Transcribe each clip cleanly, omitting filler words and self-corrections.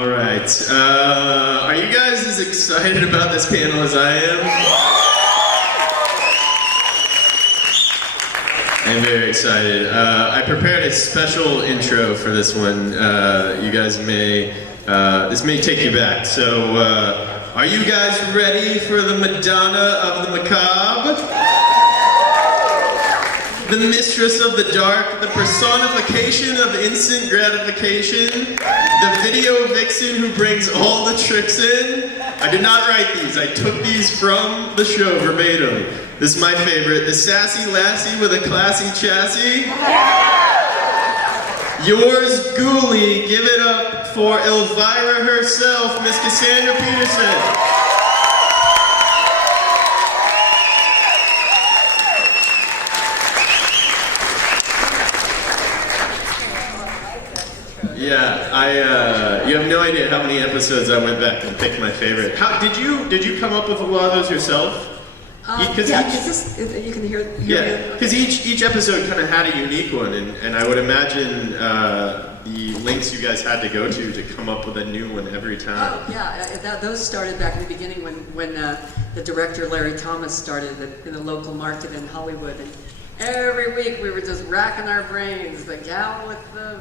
All right. Are you guys as excited about this panel as I am? I'm very excited. I prepared a special intro for this one. You guys this may take you back. So, are you guys ready for the Madonna of the Macabre? The Mistress of the Dark, the personification of instant gratification, the video vixen who brings all the tricks in. I did not write these, I took these from the show verbatim. This is my favorite, the sassy lassie with a classy chassis. Yours ghoulie, give it up for Elvira herself, Miss Cassandra Peterson. Yeah, you have no idea how many episodes I went back and picked my favorite. How did you come up with a lot of those yourself? You can hear. Yeah, because each episode kind of had a unique one, and I would imagine the links you guys had to go to come up with a new one every time. Oh yeah, those started back in the beginning when the director Larry Thomas started in the local market in Hollywood, and every week we were just racking our brains. The gal with the.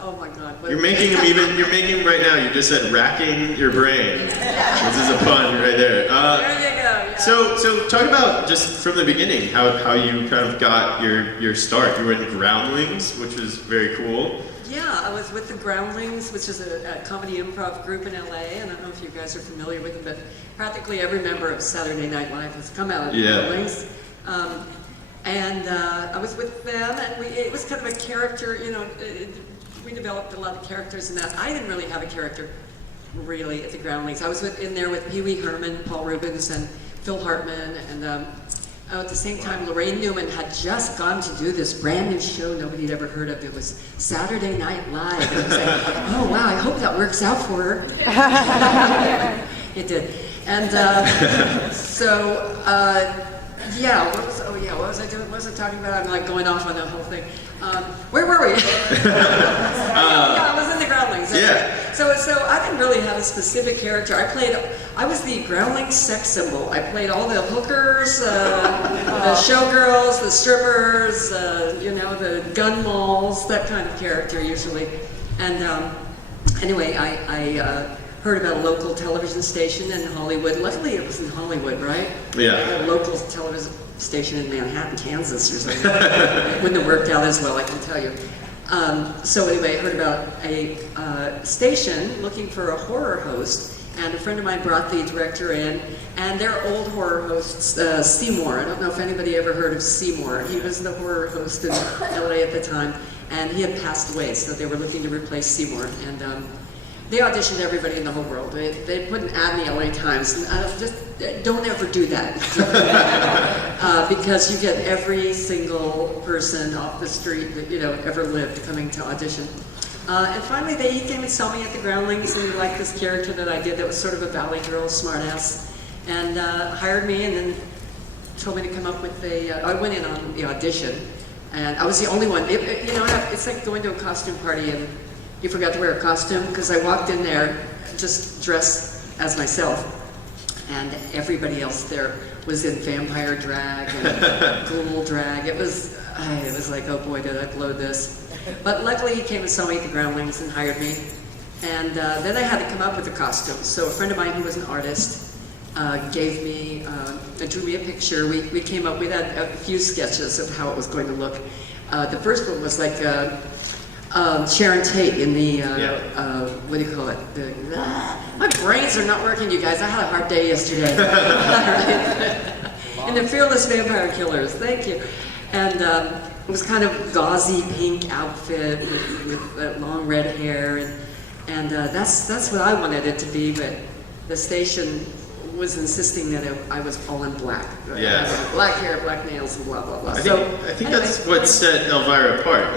Oh my God. You're making him right now, you just said racking your brain. This is a pun right there. There you go. Yeah. So talk about, just from the beginning, how you kind of got your start. You were in Groundlings, which was very cool. Yeah, I was with the Groundlings, which is a comedy improv group in LA. And I don't know if you guys are familiar with them, but practically every member of Saturday Night Live has come out of the Groundlings. And I was with them, and it was kind of a character, we developed a lot of characters in that. I didn't really have a character, really, at the Groundlings. I was in there with Pee Wee Herman, Paul Rubens, and Phil Hartman, and at the same time, Lorraine Newman had just gone to do this brand new show nobody had ever heard of. It was Saturday Night Live. And I was like, oh wow, I hope that works out for her. It did. And what was I doing? What was I talking about? I'm like going off on the whole thing. Where were we? I was in the Groundlings. Yeah. So I didn't really have a specific character. I was the Groundlings sex symbol. I played all the hookers, the showgirls, the strippers, the gun malls, that kind of character usually. And anyway, I heard about a local television station in Hollywood. Luckily, it was in Hollywood, right? Yeah. A local television station in Manhattan, Kansas, or something. Wouldn't have worked out as well, I can tell you. So anyway, I heard about a station looking for a horror host, and a friend of mine brought the director in, and their old horror hosts, Seymour. I don't know if anybody ever heard of Seymour. He was the horror host in LA at the time, and he had passed away, so they were looking to replace Seymour. And they auditioned everybody in the whole world. They put an ad in the LA Times. Just don't ever do that. Because you get every single person off the street that ever lived coming to audition. And finally, he came and saw me at the Groundlings, and he liked this character that I did that was sort of a valley girl, smartass, and hired me, and then told me to come up with I went in on the audition, and I was the only one. It's like going to a costume party and you forgot to wear a costume, because I walked in there just dressed as myself, and everybody else there was in vampire drag and ghoul drag. It was like, oh boy, did I blow this. But luckily he came and saw me at the Groundlings and hired me, and then I had to come up with a costume. So a friend of mine who was an artist drew me a picture. We came up with a few sketches of how it was going to look. The first one was like Sharon Tate in the, what do you call it? My brains are not working, you guys. I had a hard day yesterday. In the Fearless Vampire Killers, thank you. And it was kind of gauzy pink outfit with long red hair, and that's what I wanted it to be, but the station was insisting that I was all in black. Yeah. Black hair, black nails, and blah, blah, blah. I think that's what set Elvira apart.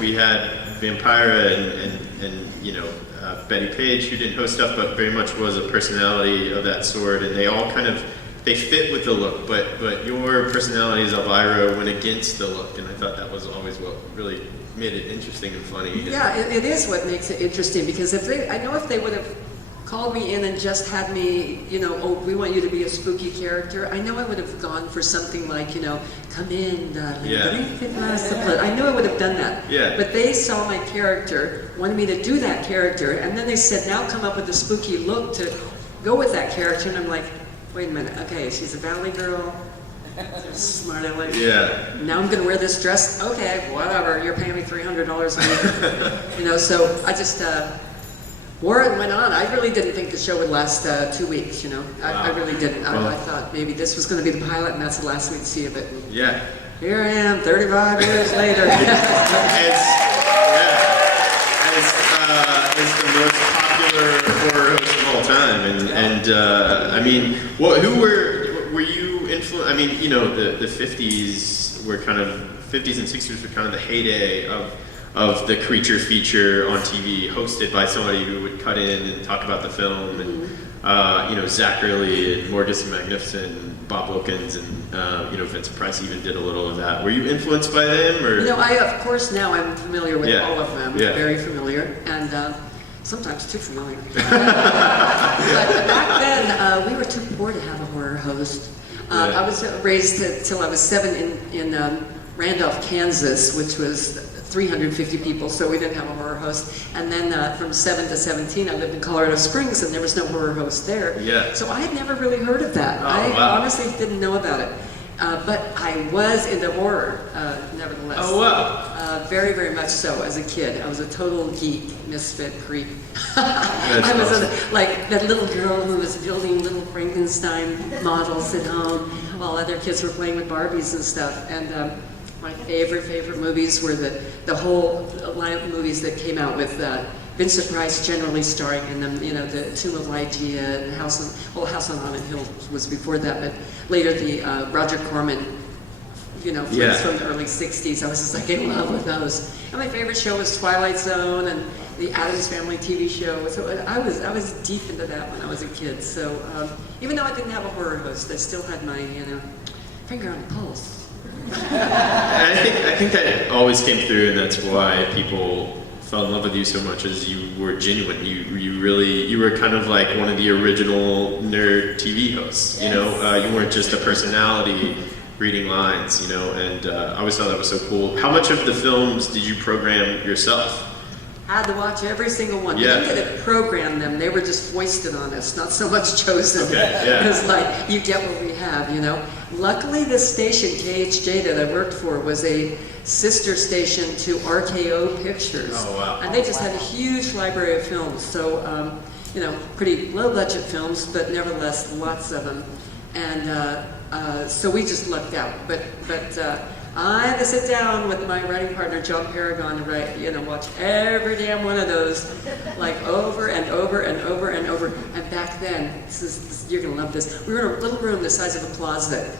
We had Vampira and Betty Page, who didn't host stuff, but very much was a personality of that sort, and they all kind of, they fit with the look, but your personality as Elvira went against the look, and I thought that was always what really made it interesting and funny. Yeah, it is what makes it interesting, because if they would have called me in and just had me, oh, we want you to be a spooky character, I know I would have gone for something like, come in, darling, drink a glass of blood. I know I would have done that. Yeah. But they saw my character, wanted me to do that character, and then they said, now come up with a spooky look to go with that character, and I'm like, wait a minute, okay, she's a valley girl, smart aleck. Yeah. Now I'm gonna wear this dress. Okay, whatever. You're paying me $300 a week. So I just wore it and went on. I really didn't think the show would last 2 weeks. I really didn't. I thought maybe this was gonna be the pilot, and that's the last we'd see of it. And here I am, 35 years later. As the most popular horror host of all time, and I mean, who were you? I mean, the 50s were kind of 50s and 60s were kind of the heyday of the creature feature on TV, hosted by somebody who would cut in and talk about the film, and Zachary and Morgus and Magnificent, and Bob Wilkins, and Vincent Price even did a little of that. Were you influenced by them, or? I of course now I'm familiar with all of them, very familiar, and sometimes too familiar. But back then we were too poor to have a horror host. I was raised till I was 7 in Randolph, Kansas, which was 350 people, so we didn't have a horror host. And then from 7 to 17, I lived in Colorado Springs, and there was no horror host there. Yeah. So I had never really heard of that. Honestly didn't know about it. But I was into horror, nevertheless. Oh, wow. Very, very much so as a kid. I was a total geek, misfit, creep. That's I was awesome. like that little girl who was building little Frankenstein models at home while other kids were playing with Barbies and stuff. And my favorite movies were the whole line of movies that came out with Vincent Price generally starring in them. The Tomb of Lygia and House on Haunted Hill was before that, but later the Roger Corman, films from the early 60s. I was just like in love with those. And my favorite show was Twilight Zone and the Addams Family TV show. So I was deep into that when I was a kid. So even though I didn't have a horror host, I still had my finger on the pulse. And I think that always came through, and that's why people fell in love with you so much, as you were genuine. You were kind of like one of the original nerd TV hosts. You weren't just a personality reading lines. And I always thought that was so cool. How much of the films did you program yourself? I had to watch every single one. Yeah. We didn't program them; they were just foisted on us, not so much chosen. Okay, yeah. It was like, you get what we have, Luckily, this station, KHJ, that I worked for, was a sister station to RKO Pictures. Oh, wow. And they just had a huge library of films. So, pretty low-budget films, but nevertheless, lots of them. And so we just lucked out. But I had to sit down with my writing partner, John Paragon, to write, watch every damn one of those, like over and over and over and over. And back then, you're gonna love this. We were in a little room the size of a closet,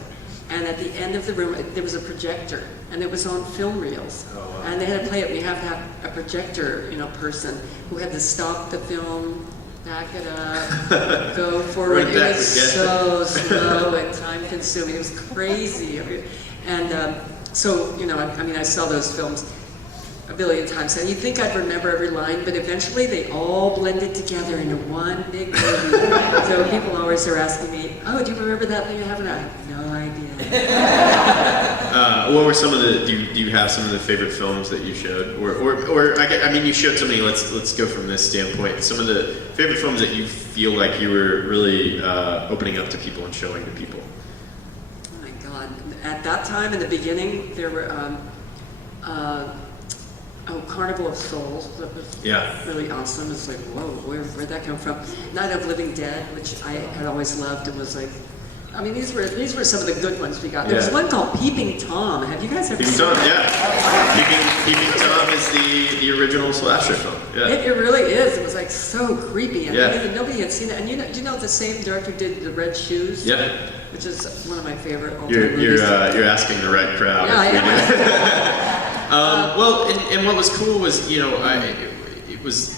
and at the end of the room, there was a projector, and it was on film reels. Oh, wow. And they had to play it. We have to have a projector, person who had to stop the film, back it up, go forward. It was so slow and time-consuming. It was crazy. And so, I saw those films a billion times, and you'd think I'd remember every line, but eventually they all blended together into one big movie. So people always are asking me, oh, do you remember that thing you have? And I have no idea. What were some of the? Do you have some of the favorite films that you showed, or you showed so many. Let's go from this standpoint. Some of the favorite films that you feel like you were really opening up to people and showing to people. Oh my God! At that time, in the beginning, there were Carnival of Souls. That was really awesome. It's like, whoa, where'd that come from? Night of Living Dead, which I had always loved, and was like, these were some of the good ones we got. There was one called Peeping Tom. Have you guys ever seen Tom? that? Peeping Tom is the original slasher film. Yeah. It really is. It was like so creepy, and nobody had seen it. And do you know the same director did The Red Shoes? Yeah. Which is one of my favorite all-time You're movies. you're asking the right crowd. Yeah, I am. Well, and what was cool was, it was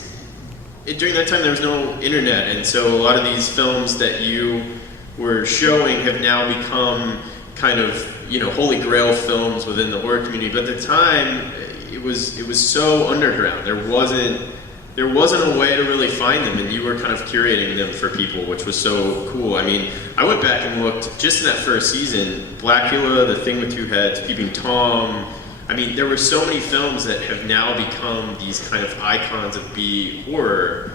during that time there was no internet, and so a lot of these films that you were showing have now become kind of holy grail films within the horror community. But at the time, it was so underground. There wasn't a way to really find them, and you were kind of curating them for people, which was so cool. I mean, I went back and looked just in that first season, Blackula, The Thing with Two Heads, Peeping Tom. I mean, there were so many films that have now become these kind of icons of B horror.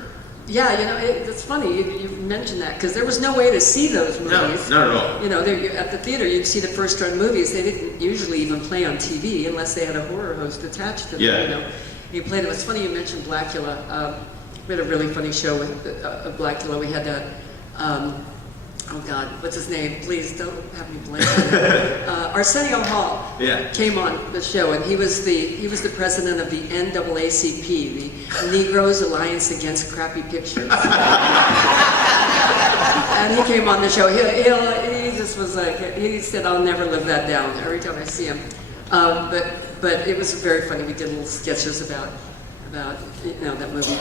Yeah, you know, it's funny you mentioned that, because there was no way to see those movies. No, not at all. You know, at the theater, you'd see the first-run movies. They didn't usually even play on TV unless they had a horror host attached to them. Yeah. You know, you played them. It's funny you mentioned Blackula. We had a really funny show with Blackula. We had oh God, what's his name? Please don't have me blank. Arsenio Hall came on the show, and he was the president of the NAACP, the Negroes Alliance Against Crappy Pictures. And he came on the show. He just was like, he said, "I'll never live that down." Every time I see him, but it was very funny. We did little sketches about that movie,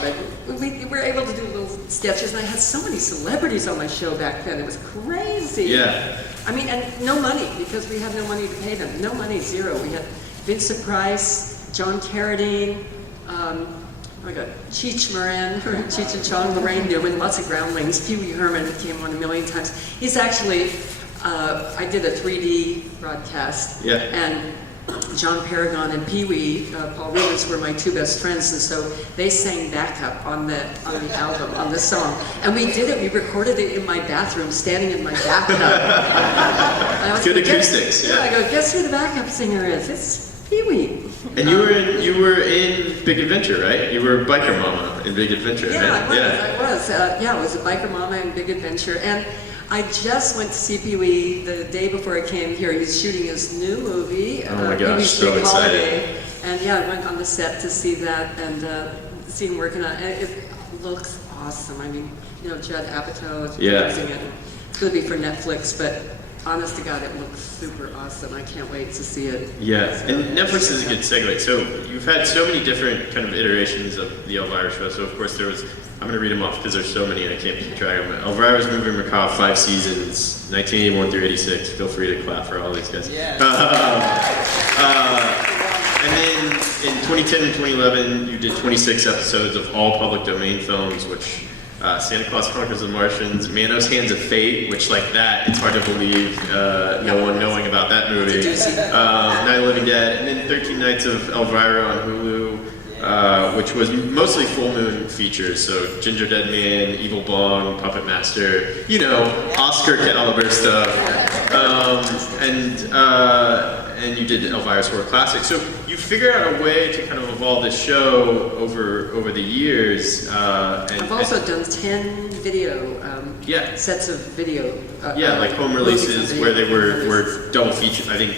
but we were able to do little sketches, and I had so many celebrities on my show back then. It was crazy. Yeah. I mean, and no money, because we had no money to pay them. No money, zero. We had Vincent Price, John Carradine, oh my God, Cheech Marin, Cheech and Chong, Lorraine Newman, lots of Groundlings. Pee Wee Herman came on a million times. He's actually, I did a 3D broadcast, and John Paragon and Pee Wee, Paul Rubens, were my two best friends, and so they sang backup on the album, on the song. And we did it, we recorded it in my bathroom, standing in my bathtub. Good acoustics, I go, guess who the backup singer is? It's Pee Wee. And you were in Big Adventure, right? You were Biker Mama in Big Adventure, right? I was. I was a Biker Mama in Big Adventure. And I just went to see Pee Wee the day before I came here. He's shooting his new movie. Oh my gosh, so excited. And I went on the set to see that and see him working on it. It looks awesome. I mean, Judd Apatow is producing it. It's going to be for Netflix, but honest to God, it looks super awesome. I can't wait to see it. Yeah, and Netflix is a good segue. So you've had so many different kind of iterations of the Elvira show. So of course there was, I'm going to read them off because there's so many I can't keep track of them. Elvira's Movie Macabre, 5 seasons, 1981 through 86. Feel free to clap for all these guys. Yeah. And then in 2010 and 2011, you did 26 episodes of all public domain films, which Santa Claus Conquers the Martians, Manos Hands of Fate, which like that, it's hard to believe no one knowing about that movie. Night of the Living Dead, and then 13 Nights of Elvira on Hulu, which was mostly full moon features, so Ginger Dead Man, Evil Bong, Puppet Master, Oscar caliber stuff, and you did Elvira's Horror Classic. So you figured out a way to kind of evolve this show over the years. I've also done 10 video sets of video. Like home releases where they were double featured. I think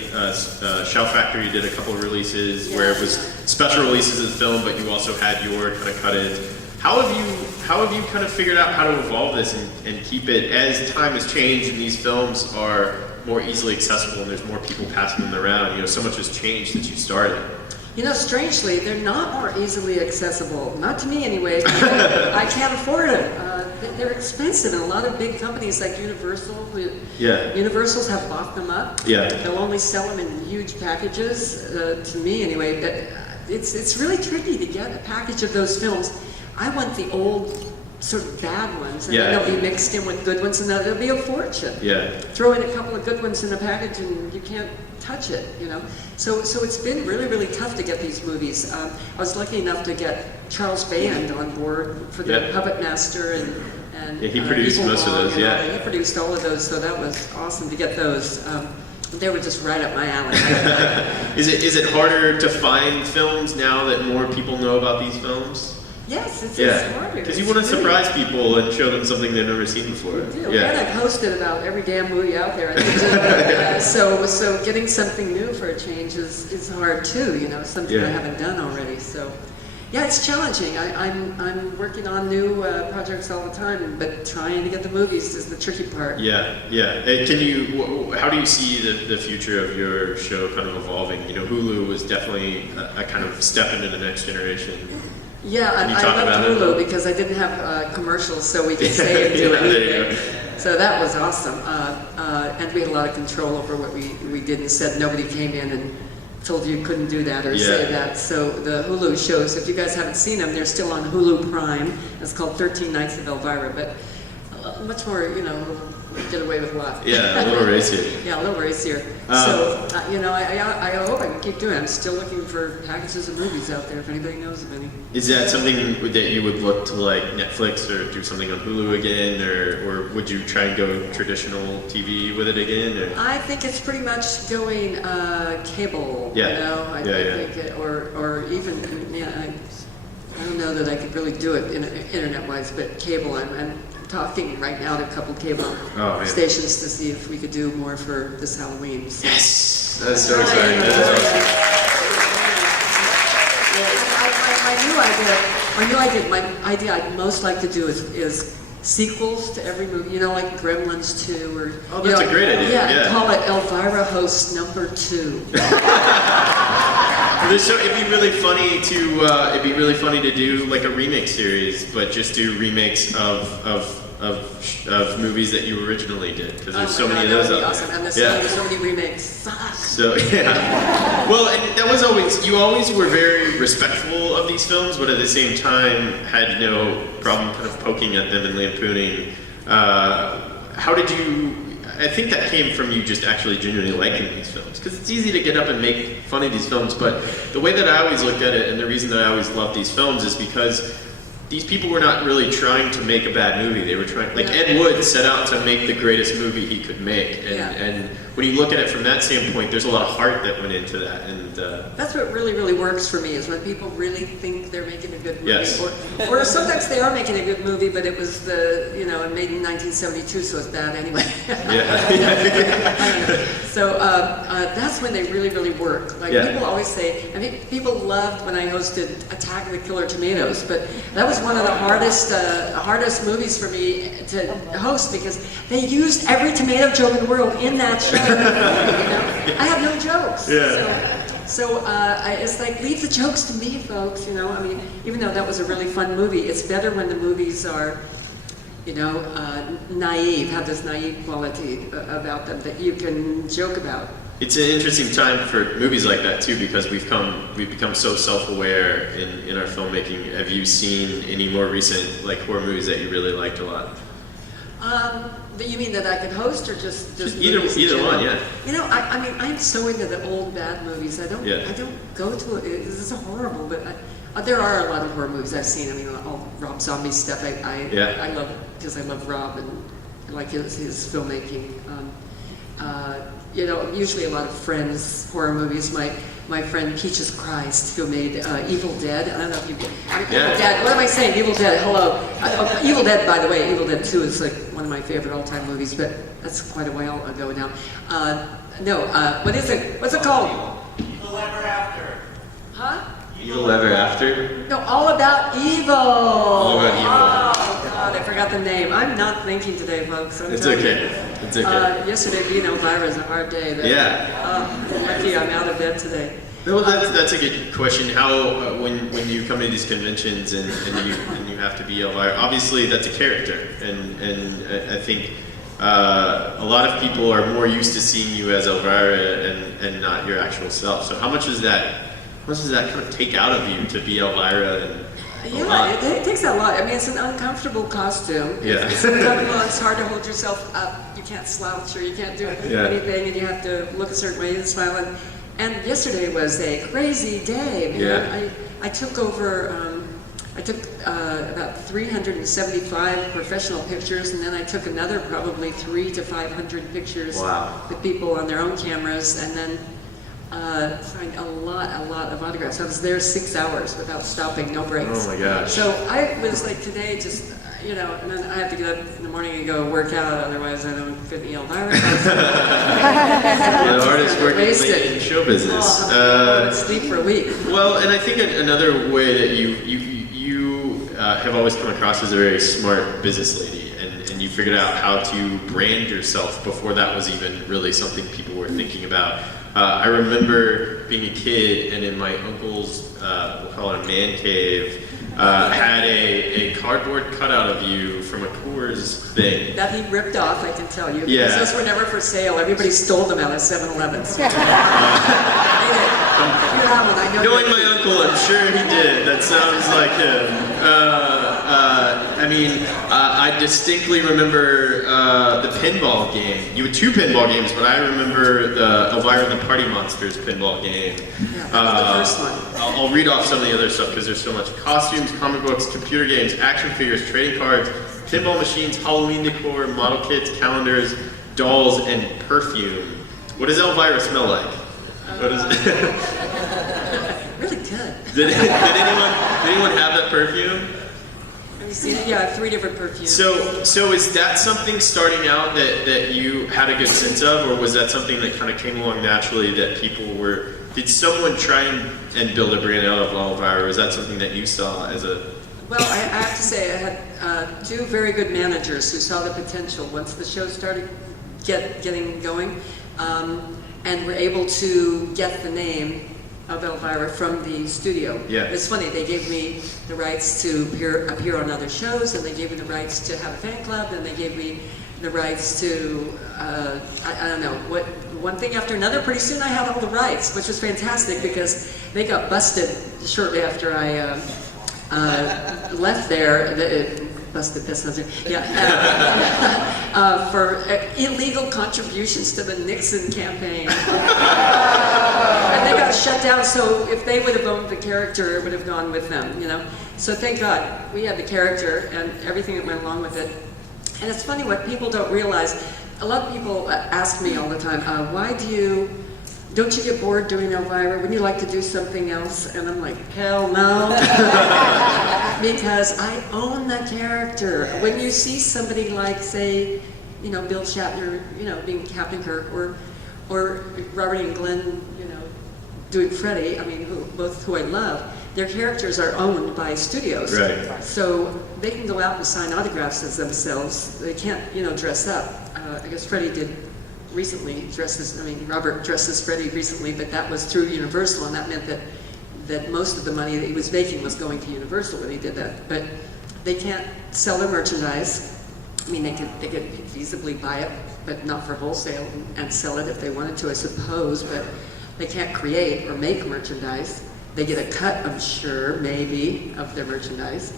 Shout Factory did a couple of releases where it was special releases of the film, but you also had your kind of cut in. How have you kind of figured out how to evolve this and keep it, as time has changed and these films are more easily accessible and there's more people passing them around, so much has changed since you started. Strangely, they're not more easily accessible. Not to me, anyway. I can't afford them. They're expensive, and a lot of big companies like Universals have bought them up. They'll only sell them in huge packages, to me anyway. But it's really tricky to get a package of those films. I want the old, sort of bad ones, and then they'll be mixed in with good ones, and they'll be a fortune. Throw in a couple of good ones in a package, and you can't touch it, So it's been really, really tough to get these movies. I was lucky enough to get Charles Band on board for the Puppet Master and he produced Evil most of Bong, those. He produced all of those, so that was awesome to get those. They were just right up my alley. Is it harder to find films now that more people know about these films? Yes, it's harder. Because you want to surprise people and show them something they've never seen before. And I've hosted about every damn movie out there. I think so getting something new for a change is hard too. Something I haven't done already. So it's challenging. I'm working on new projects all the time, but trying to get the movies is the tricky part. How do you see the future of your show kind of evolving? Hulu was definitely a kind of step into the next generation. I loved Hulu because I didn't have commercials, so we could say and do anything. So that was awesome. And we had a lot of control over what we did and said. Nobody came in and told you couldn't do that or Yeah. say that. So the Hulu shows, if you guys haven't seen them, they're still on Hulu Prime. It's called 13 Nights of Elvira, but much more, you know, get away with a lot. Yeah, a little racier. Yeah, a little racier. You know, I hope I can keep doing it. I'm still looking for packages of movies out there if anybody knows of any. Is that something that you would look to like Netflix or do something on Hulu again, or would you try and go traditional TV with it again? Or? I think it's pretty much going cable. Yeah. You know, I think it, or even I don't know that I could really do it internet-wise, but cable. I'm talking right now to a couple cable stations to see if we could do more for this Halloween. So. Yes, that's so exciting. That is awesome. My idea I'd most like to do is sequels to every movie. You know, like Gremlins 2 or. Oh, that's a great idea. Yeah, call it Elvira Host Number 2. So it'd be really funny to do like a remake series, but just do remakes of movies that you originally did, because there's so many of those out there. And there's so many remakes. So yeah. Well, and that was you always were very respectful of these films, but at the same time had no problem kind of poking at them and lampooning. How did you? I think that came from you just actually genuinely liking these films, because it's easy to get up and make fun of these films, but the way that I always looked at it, and the reason that I always loved these films, is because these people were not really trying to make a bad movie. They were trying, like Ed Wood set out to make the greatest movie he could make, and when you look at it from that standpoint, there's a lot of heart that went into that, and that's what really works for me, is when people really think they're making a good movie. Yes. Or sometimes they are making a good movie, but it was made in 1972, so it's bad anyway. So that's when they really work. Like people always say, I think people loved when I hosted Attack of the Killer Tomatoes, but that was one of the hardest movies for me to host, because they used every tomato joke in the world in that show. You know? I have no jokes. So it's like, leave the jokes to me, folks. You know, I mean, even though that was a really fun movie, it's better when the movies are, naive, have this naive quality about them that you can joke about. It's an interesting time for movies like that too, because we've become so self-aware in our filmmaking. Have you seen any more recent like horror movies that you really liked a lot? You mean that I could host, or just either one, yeah. You know, I mean, I'm so into the old bad movies. I don't go to it. This is horrible, but there are a lot of horror movies I've seen. I mean, all Rob Zombie stuff. I love, because I love Rob and I like his filmmaking. Usually a lot of Friends horror movies. My friend Peaches Christ, who made Evil Dead. I don't know if Evil Dead. What am I saying? Evil Dead. Hello. Evil Dead, by the way. Evil Dead 2 is like one of my favorite all-time movies, but that's quite a while ago now. What is it? What's it called? Evil Ever After. Huh? Evil Ever After? No, All About Evil. All About Evil. Oh God, I forgot the name. I'm not thinking today, folks. It's okay. It's okay. Yesterday being Elvira is a hard day. But, lucky I'm out of bed today. No, that's a good question. How when you come to these conventions and you have to be Elvira, obviously that's a character, and I think a lot of people are more used to seeing you as Elvira and not your actual self. So how much does that kind of take out of you to be Elvira? It takes a lot. I mean, it's an uncomfortable costume. It's uncomfortable. It's hard to hold yourself up. You can't slouch, or you can't do anything, and you have to look a certain way and smile. And yesterday was a crazy day. I mean, I took over. I took about 375 professional pictures, and then I took another probably 300 to 500 pictures with people on their own cameras, and then signed a lot of autographs. I was there 6 hours without stopping, no breaks. Oh my gosh. So I was like, today just, and then I have to get up in the morning and go work out, otherwise I don't fit in the Elvira. The hardest work in show business. Sleep for a week. Well, and I think another way that you have always come across as a very smart business lady, and you figured out how to brand yourself before that was even really something people were thinking about. I remember being a kid, and in my uncle's, we'll call it a man cave, had a cardboard cutout of you from a Coors thing. That he ripped off, I can tell you. Yeah. Because those were never for sale. Everybody stole them out of 7-Elevens. have one, I know. Knowing my uncle, I'm sure he did. That sounds like him. I distinctly remember the pinball game. You had 2 pinball games, but I remember the Elvira and the Party Monsters pinball game. Yeah, that was the first one. I'll read off some of the other stuff because there's so much. Costumes, comic books, computer games, action figures, trading cards, pinball machines, Halloween decor, model kits, calendars, dolls, and perfume. What does Elvira smell like? What is it? Really good. Did anyone have that perfume? Have you seen it? Yeah, I have 3 different perfumes. So is that something starting out that you had a good sense of, or was that something that kind of came along naturally that people were? Did someone try and build a brand out of Elvira, or is that something that you saw as a? Well, I have to say I had 2 very good managers who saw the potential once the show started getting going, and were able to get the name of Elvira from the studio. Yeah. It's funny, they gave me the rights to appear on other shows, and they gave me the rights to have a fan club, and they gave me the rights to, I don't know, one thing after another. Pretty soon I had all the rights, which was fantastic because they got busted shortly after I left there. Busted, that's not it. Yeah. For illegal contributions to the Nixon campaign. And they got shut down, so if they would have owned the character, it would have gone with them, you know? So thank God we had the character and everything that went along with it. And it's funny what people don't realize. A lot of people ask me all the time, don't you get bored doing Elvira? Wouldn't you like to do something else? And I'm like, hell no. Because I own the character. When you see somebody like, say, Bill Shatner, being Captain Kirk, or Robert and Glenn, doing Freddy, both who I love, their characters are owned by studios. Right. So they can go out and sign autographs as themselves. They can't, dress up. I guess Freddy did recently Robert dressed as Freddy recently, but that was through Universal, and that meant that most of the money that he was making was going to Universal when he did that. But they can't sell their merchandise. They could feasibly buy it, but not for wholesale, and sell it if they wanted to, I suppose, but they can't create or make merchandise. They get a cut, I'm sure, maybe, of their merchandise,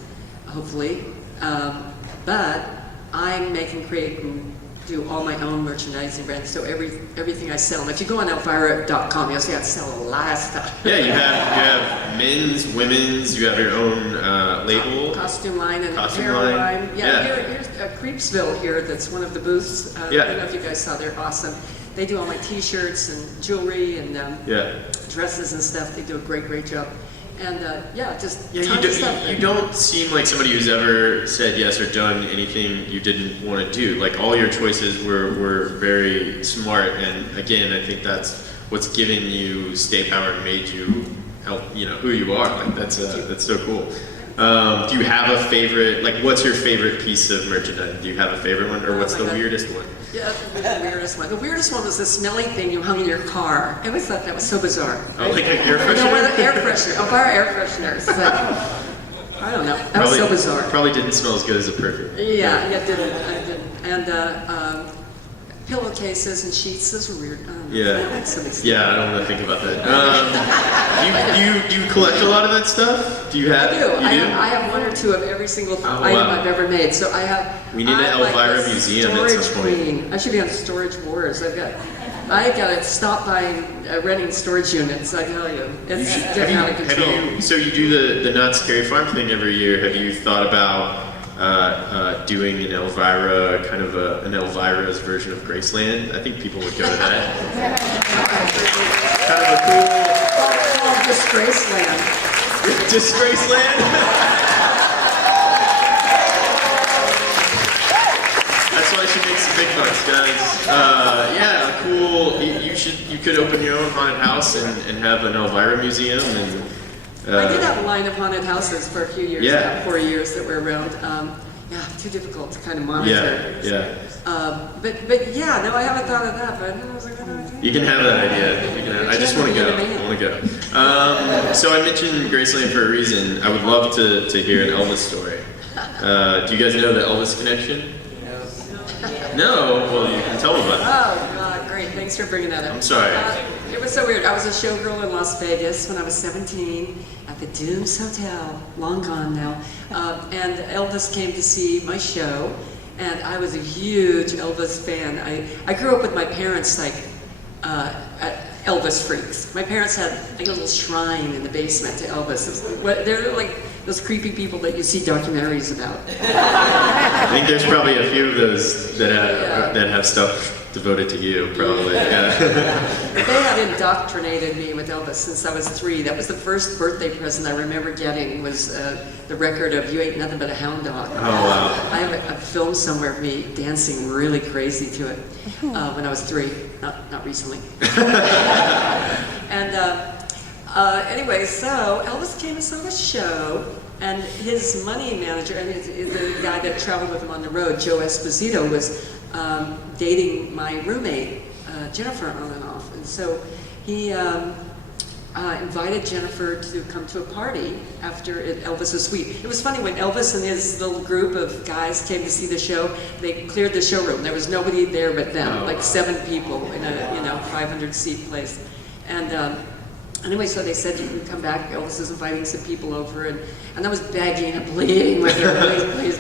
hopefully. But I create and do all my own merchandising brands, so everything I sell. And if you go on Elvira.com, you'll see I sell a lot of stuff. Yeah, you have men's, women's, you have your own label. Costume line and Costume hair line. Yeah, here's Creepsville here, that's one of the booths. I don't know if you guys saw, they're awesome. They do all my t-shirts and jewelry and dresses and stuff. They do a great job. And tons of stuff. You don't seem like somebody who's ever said yes or done anything you didn't want to do. Like, all your choices were very smart, and again, I think that's what's given you stay power and made you help, who you are. Like, that's so cool. Do you have a favorite? Like, what's your favorite piece of merchandise? Do you have a favorite one, or what's the weirdest one? Yeah, the weirdest one. The weirdest one was the smelly thing you hung in your car. I always thought that was so bizarre. Oh, like an air freshener? No, air freshener. Elvira air freshener. It's like, I don't know. That was so bizarre. Probably didn't smell as good as a perfume. Yeah, it didn't. And pillowcases and sheets. Those were weird. Yeah, I don't want to think about that. Do you collect a lot of that stuff? Do you have? I do. I have 1 or 2 of every single item I've ever made. So I have. We need an Elvira museum at some point. Queen. I should be on Storage Wars. I got to stop buying renting storage units. I tell you, it's getting out of control. So you do the Not Scary Farm thing every year. Have you thought about doing an Elvira, kind of an Elvira's version of Graceland? I think people would go to that. Kind of a cool. Called Disgraceland. Disgraceland? That's why I should make some big bucks, guys. Cool. You could open your own haunted house and have an Elvira museum and. I did have a line of haunted houses for a few years, 4 years that were around. Too difficult to kind of monitor. I haven't thought of that, but I was like, you can have that idea. I just want to go. So I mentioned Graceland for a reason. I would love to hear an Elvis story. Do you guys know the Elvis connection? No? Well, you can tell me about it. Oh, God, great. Thanks for bringing that up. I'm sorry. It was so weird. I was a showgirl in Las Vegas when I was 17 at the Dunes Hotel, long gone now. And Elvis came to see my show, and I was a huge Elvis fan. I grew up with my parents, like, Elvis freaks. My parents had like a little shrine in the basement to Elvis. They're like those creepy people that you see documentaries about. I think there's probably a few of those that have stuff devoted to you, probably. Yeah. They had indoctrinated me with Elvis since I was 3. That was the first birthday present I remember getting, was the record of You Ain't Nothing But a Hound Dog. Oh, wow. I have a film somewhere of me dancing really crazy to it when I was 3, not recently. And anyway, so Elvis came and saw the show, and his money manager, and the guy that traveled with him on the road, Joe Esposito, was dating my roommate, Jennifer, on and off. And so he invited Jennifer to come to a party after Elvis's suite. It was funny, when Elvis and his little group of guys came to see the show, they cleared the showroom. There was nobody there but them, like 7 people in a 500-seat place. And anyway, so they said, you can come back, Elvis is inviting some people over, and I was begging and pleading with her,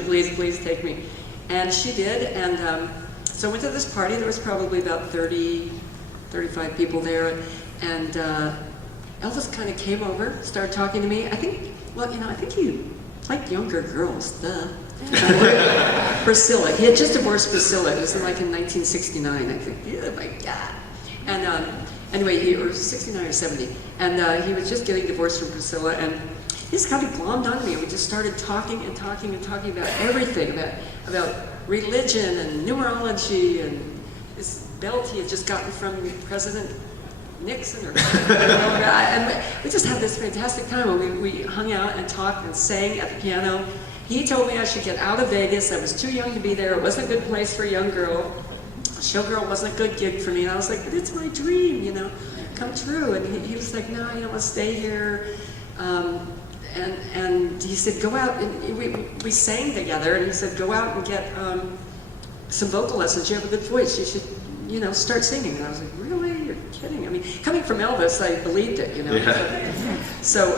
please take me. And she did, and so I went to this party. There was probably about 30, 35 people there, and Elvis kind of came over, started talking to me. I think he liked younger girls, duh. Priscilla, he had just divorced Priscilla. It was like in 1969, I think. Oh my God. And anyway, he was 69 or 70, and he was just getting divorced from Priscilla, and he just kind of glommed onto me. We just started talking about everything, about religion and numerology and this belt he had just gotten from President Nixon, and we just had this fantastic time when we hung out and talked and sang at the piano. He told me I should get out of Vegas. I was too young to be there. It wasn't a good place for a young girl. Showgirl wasn't a good gig for me, and I was like, but it's my dream, come true. And he was like, no, let's stay here. And he said, go out, and we sang together, and he said, go out and get some vocal lessons. You have a good voice. You should, start singing. And I was like, really? You're kidding. I mean, coming from Elvis, I believed it, Yeah. So,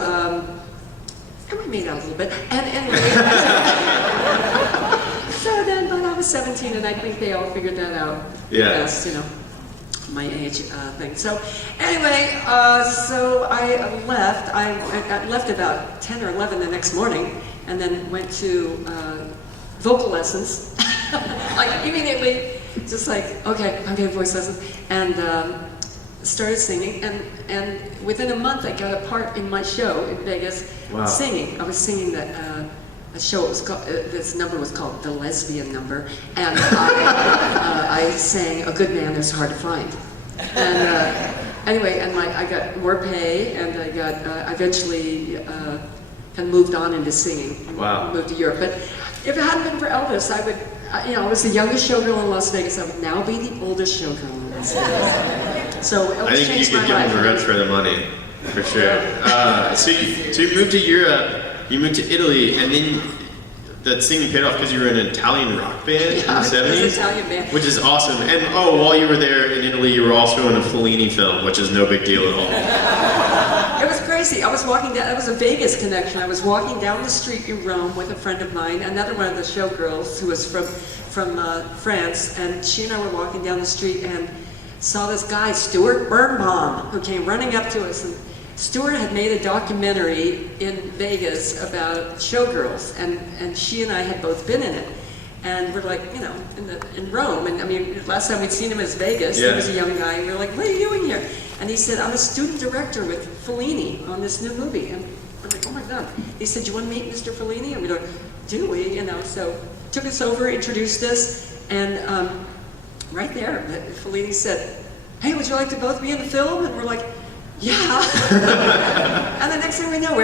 and we made out a little bit. And anyway, so then, but I was 17, and I think they all figured that out. Yeah. Best, my age thing. So anyway, so I left. I left about 10 or 11 the next morning, and then went to vocal lessons. Like immediately, just like, okay, I'm getting voice lessons, and started singing. And within a month, I got a part in my show in Vegas. Wow. Singing. I was singing that. A show, it was called, this number was called The Lesbian Number, and I sang A Good Man Is Hard to Find. And anyway, and I got more pay, and I got, eventually kind of moved on into singing. Wow. Moved to Europe. But if it hadn't been for Elvis, I would, I was the youngest showgirl in Las Vegas. I would now be the oldest showgirl in Las Vegas. So Elvis I think you changed could my give life. him the rent for the money, for sure. So you moved to Europe. You moved to Italy, and then that singing paid off because you were in an Italian rock band in the 70s? It was an Italian band. Which is awesome. And while you were there in Italy, you were also in a Fellini film, which is no big deal at all. It was crazy. I was walking down, it was a Vegas connection. I was walking down the street in Rome with a friend of mine, another one of the showgirls who was from France, and she and I were walking down the street and saw this guy, Stuart Birnbaum, who came running up to us. And Stuart had made a documentary in Vegas about showgirls, and she and I had both been in it. And we're like, in Rome, and I mean, last time we'd seen him as Vegas, Yeah. he was a young guy, and we were like, what are you doing here? And he said, I'm a student director with Fellini on this new movie. And we're like, oh my God. He said, do you want to meet Mr. Fellini? And we're like, do we? So took us over, introduced us, and right there, Fellini said, hey, would you like to both be in the film? And we're like, yeah. And the next thing we know,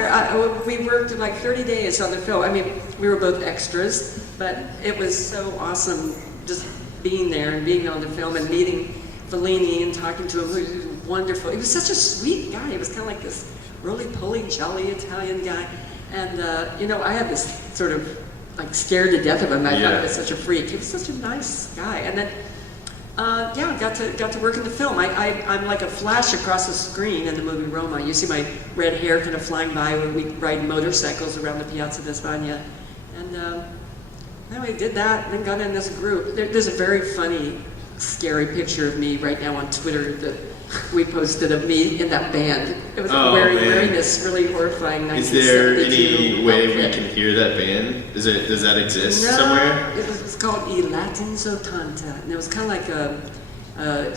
we worked like 30 days on the film. I mean, we were both extras, but it was so awesome just being there and being on the film and meeting Fellini and talking to him. He was wonderful. He was such a sweet guy. He was kind of like this roly-poly, jolly Italian guy. And, I had this sort of like scared to death of him. I thought he was such a freak. He was such a nice guy. And then Yeah, got to work in the film. I'm like a flash across the screen in the movie Roma. You see my red hair kind of flying by when we ride motorcycles around the Piazza d'Espagna. And anyway, did that, and then got in this group. There's a very funny, scary picture of me right now on Twitter that we posted of me in that band. It was wearing this really horrifying 1972 Is there any way we outfit. can hear that band? Does that exist No, somewhere? it was called I Latins Ottanta, and it was kind of like I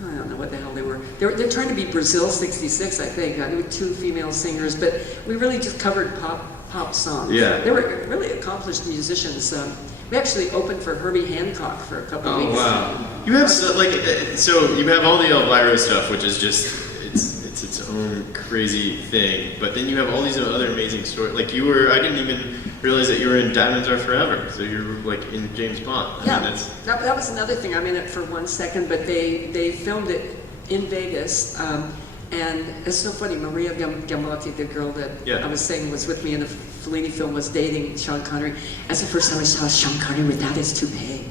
don't know what the hell they were. They're trying to be Brazil '66, I think. There were 2 female singers, but we really just covered pop songs. Yeah. They were really accomplished musicians. We actually opened for Herbie Hancock for a couple of Oh weeks. wow! You have so you have all the Elvira stuff, which is just it's its own crazy thing. But then you have all these other amazing stories. Like I didn't even realize that you were in Diamonds Are Forever. So you're like in James Bond. Yeah, I mean, that was another thing. I'm in it for 1 second, but they filmed it in Vegas. And it's so funny, Maria Gambotti, the girl that I was saying was with me in the Fellini film, was dating Sean Connery. That's the first time I saw Sean Connery without his toupee.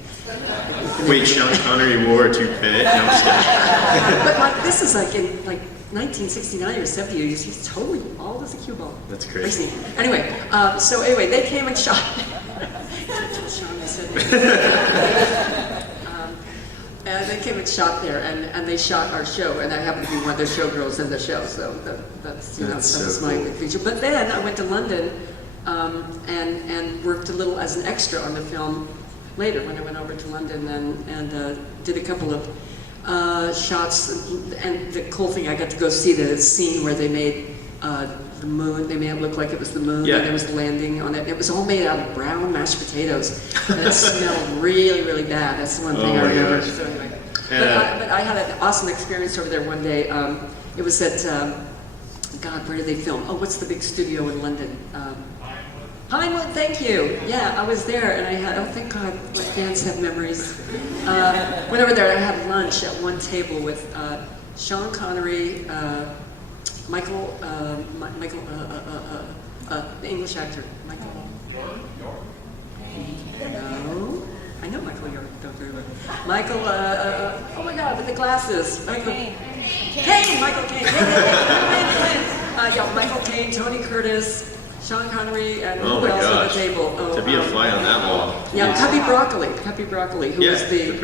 Wait, Sean Connery wore a toupee? No, I'm just kidding. But like, this is like in 1969 or 70. He's totally bald as a cue ball. That's crazy. Anyway, they came and shot. Sean said. And they came and shot there, and they shot our show, and I happened to be one of the showgirls in the show, so that was my big feature. But then I went to London and worked a little as an extra on the film later when I went over to London and did a couple of shots. And the cool thing, I got to go see the scene where they made the moon. They made it look like it was the moon, and it was landing on it. It was all made out of brown mashed potatoes, and it smelled really, really bad. That's the one thing I remember. Gosh. So anyway. But I had an awesome experience over there one day. It was at, God, where did they film? Oh, what's the big studio in London? Pinewood, thank you. Yeah, I was there, and I had, oh, thank God, my fans have memories. Went over there, I had lunch at one table with Sean Connery, Michael, the English actor, Michael. No, I know Michael York very well. Michael, oh my God, with the glasses. Michael Caine. Michael Caine. Yeah, Michael Caine, Tony Curtis, Sean Connery, and who else on the table? Oh, to be a fly on that wall. Yeah, Cubby Broccoli, who was the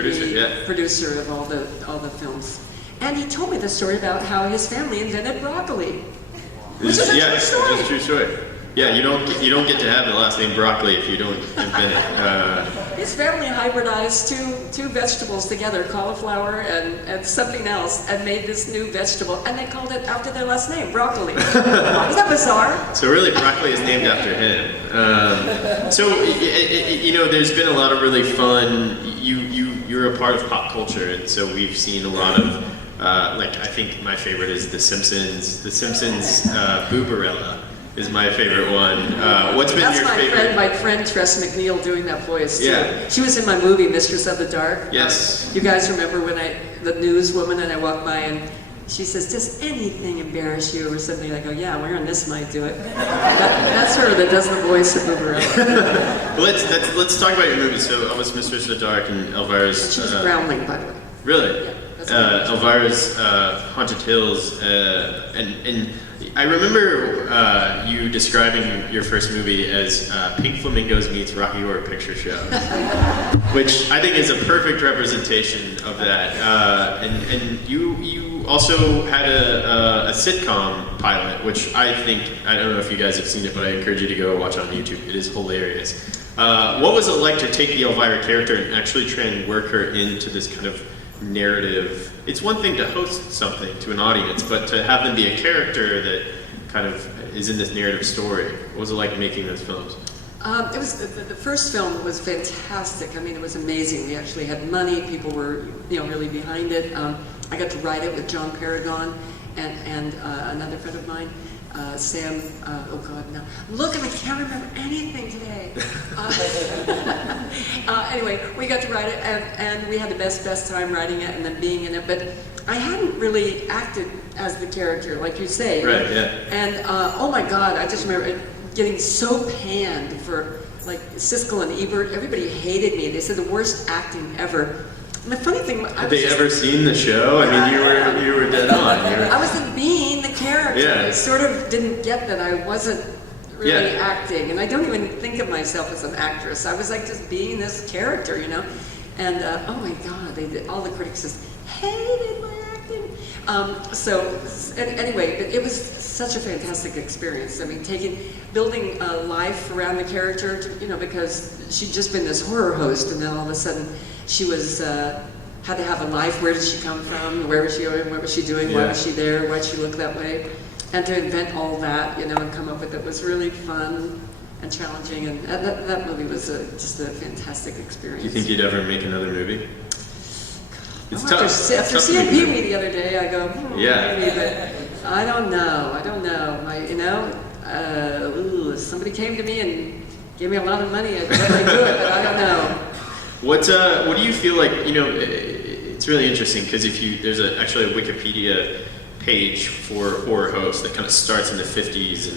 producer of all the films. And he told me the story about how his family invented broccoli. Which is a true story. It's a true story. Yeah, you don't get to have the last name broccoli if you don't invent it. His family hybridized two vegetables together, cauliflower and something else, and made this new vegetable, and they called it after their last name, broccoli. Is that bizarre? So really, broccoli is named after him. There's been a lot of really fun. You're a part of pop culture, and so we've seen a lot of. I think my favorite is The Simpsons. The Simpsons Booberella is my favorite one. What's been your favorite? That's my friend Tress McNeil doing that voice too. Yeah. She was in my movie Mistress of the Dark. Yes. You guys remember when the newswoman and I walked by and she says, "Does anything embarrass you?" or something? I go, "Yeah, wearing this might do it." That's her that does the voice of Booberella. Well, let's talk about your movie. So I was Mistress of the Dark and Elvira's. And she was a groundling, by the way. Really? Yeah. Elvira's Haunted Hills, and I remember you describing your first movie as Pink Flamingos meets Rocky Horror Picture Show, which I think is a perfect representation of that. And you also had a sitcom pilot, which I don't know if you guys have seen it, but I encourage you to go watch on YouTube. It is hilarious. What was it like to take the Elvira character and actually try and work her into this kind of narrative? It's one thing to host something to an audience, but to have them be a character that kind of is in this narrative story. What was it like making those films? It was the first film was fantastic. I mean, it was amazing. We actually had money. People were, really behind it. I got to write it with John Paragon and another friend of mine, Sam. Oh God, no! Look, I can't remember anything today. Anyway, we got to write it, and we had the best time writing it and then being in it. But I hadn't really acted as the character, like you say. Right. Yeah. And oh my God, I just remember getting so panned for like Siskel and Ebert. Everybody hated me. They said the worst acting ever. And the funny thing, Had they ever seen the show? I mean, you were dead on. I wasn't being the character. Yeah. I sort of didn't get that I wasn't really acting, and I don't even think of myself as an actress. I was like just being this character, you know. And oh my God, all the critics just hated my acting. Anyway, it was such a fantastic experience. I mean, building a life around the character, you know, because she'd just been this horror host, and then all of a sudden she was had to have a life. Where did she come from? Where was she going? What was she doing? Why was she there? Why did she look that way? And to invent all that, you know, and come up with it was really fun and challenging. And that movie was just a fantastic experience. Do you think you'd ever make another movie? It's Oh, tough. After seeing Pee-wee the other day, I go, Yeah. maybe, but I don't know. If somebody came to me and gave me a lot of money, I'd definitely do it, but I don't know. What do you feel like, you know, it's really interesting because there's actually a Wikipedia page for horror hosts that kind of starts in the 50s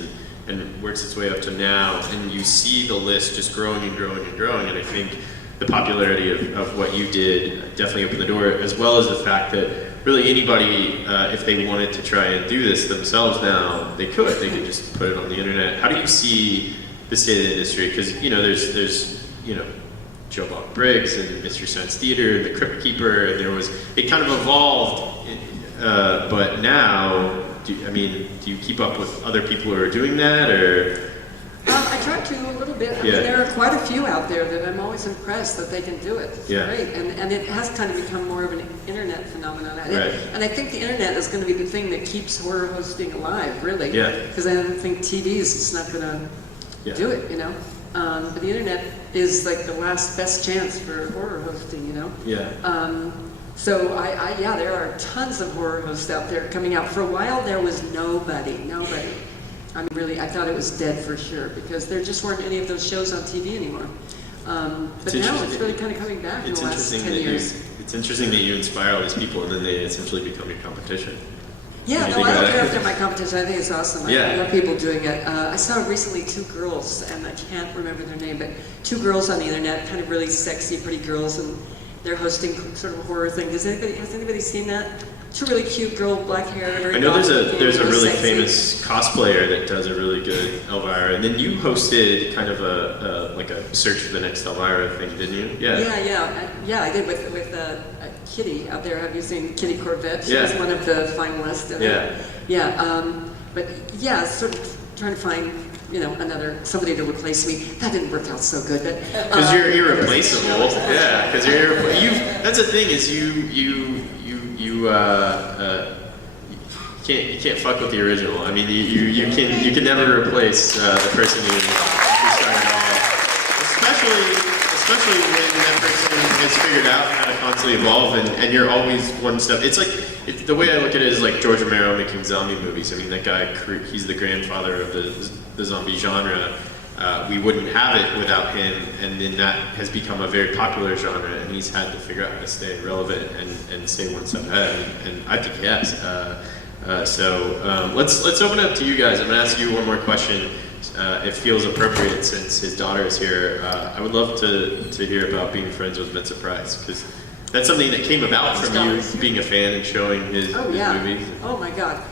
and works its way up to now, and you see the list just growing and growing and growing, and I think the popularity of what you did definitely opened the door, as well as the fact that really anybody, if they wanted to try and do this themselves now, they could just put it on the internet. How do you see the state of the industry? Because, you know, there's you know, Joe Bob Briggs and Mystery Science Theater, The Crypt Keeper, and it kind of evolved, but now, do you keep up with other people who are doing that, or? I try to a little bit. I mean, there are quite a few out there that I'm always impressed that they can do it. It's great. And it has kind of become more of an internet phenomenon. Right. And I think the internet is going to be the thing that keeps horror hosting alive, really. Yeah. Because I don't think TV is just not going to do it, you know. But the internet is like the last best chance for horror hosting, you know. Yeah. So there are tons of horror hosts out there coming out. For a while there was nobody. I mean, really, I thought it was dead for sure because there just weren't any of those shows on TV anymore. But now it's really kind of coming back in the last 10 years. It's interesting that you inspire all these people and then they essentially become your competition. Yeah, no, I don't care if they're my competition. I think it's awesome. I love people doing it. I saw recently 2 girls, and I can't remember their name, but 2 girls on the internet, kind of really sexy, pretty girls, and they're hosting sort of a horror thing. Has anybody seen that? 2 really cute girls, black hair. I know there's a really famous cosplayer that does a really good Elvira, and then you hosted kind of a search for the next Elvira thing, didn't you? Yeah, I did with Kitty out there. Have you seen Kitty Corvette? She was one of the finalists. Sort of trying to find, you know, somebody to replace me. That didn't work out so good. Because you're irreplaceable. Because that's the thing is you can't fuck with the original. I mean, you can never replace the person who started off. Especially when that person has figured out how to constantly evolve, and you're always one step. It's like the way I look at it is like George Romero making zombie movies. I mean, that guy, he's the grandfather of the zombie genre. We wouldn't have it without him, and then that has become a very popular genre, and he's had to figure out how to stay relevant and stay one step ahead, and I think he has. Let's open it up to you guys. I'm going to ask you one more question. It feels appropriate since his daughter is here. I would love to hear about being friends with Vincent Price, because that's something that came about from you being a fan and showing his movies. Oh my God.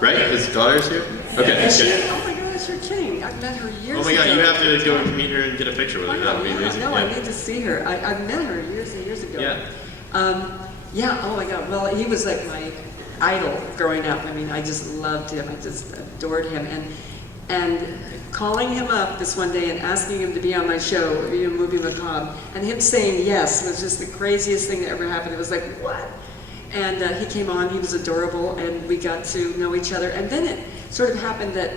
Right? His daughter's here? Okay. Oh my gosh, you're kidding. I've met her years ago. Oh my God, you have to go meet her and get a picture with her. That would be amazing. No, I need to see her. I met her years and years ago. Oh my God. Well, he was like my idol growing up. I mean, I just loved him. I just adored him. And calling him up this one day and asking him to be on my show, you know, Movie Macabre, and him saying yes was just the craziest thing that ever happened. It was like, what? And he came on, he was adorable, and we got to know each other. And then it sort of happened that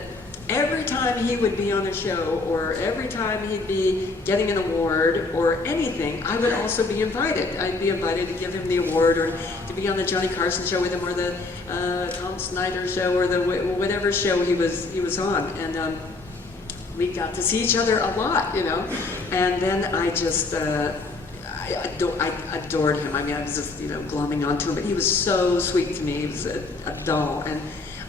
every time he would be on a show, or every time he'd be getting an award, or anything, I would also be invited. I'd be invited to give him the award, or to be on the Johnny Carson show with him, or the Tom Snyder show, or the whatever show he was on. And we got to see each other a lot, you know. And then I just, I adored him. I mean, I was just, you know, glomming onto him. But he was so sweet to me. He was a doll. And